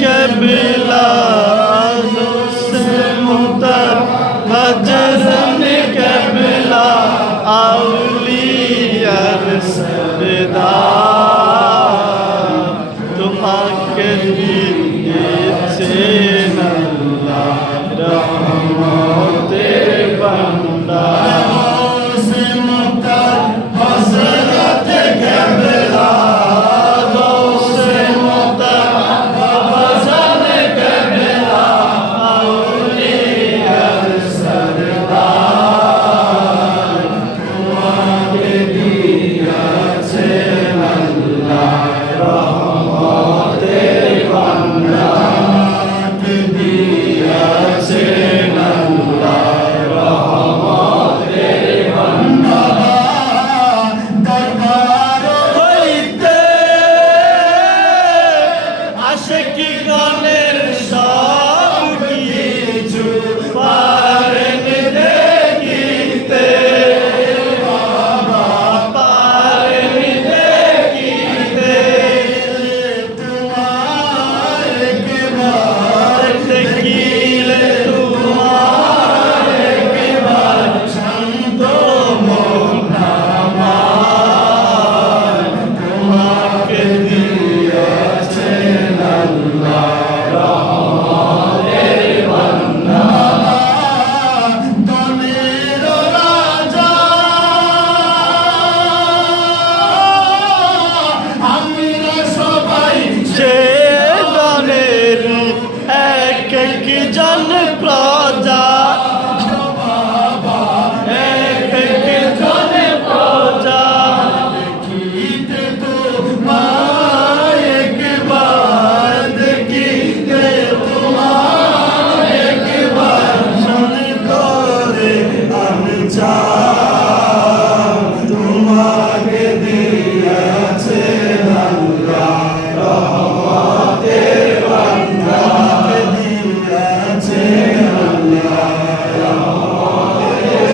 कबीला से मुतर हजरत कबीला आउलियार सरदार তোমাকে দিয়েছেন আল্লাহ রহমতের ভান্ডার সে মুতার হযরত কাবলা সে মুতার হযরত কাবলা আউলিয়ার সরদার তোমাকে দিয়েছেন আল্লাহ রহমতের ভান্ডার দিয়েছেন আল্লাহ রহমতের ভান্ডার দরবার হইতে আশিকি গানের সব কিছু পারেন দেখিতে জন প্রাণ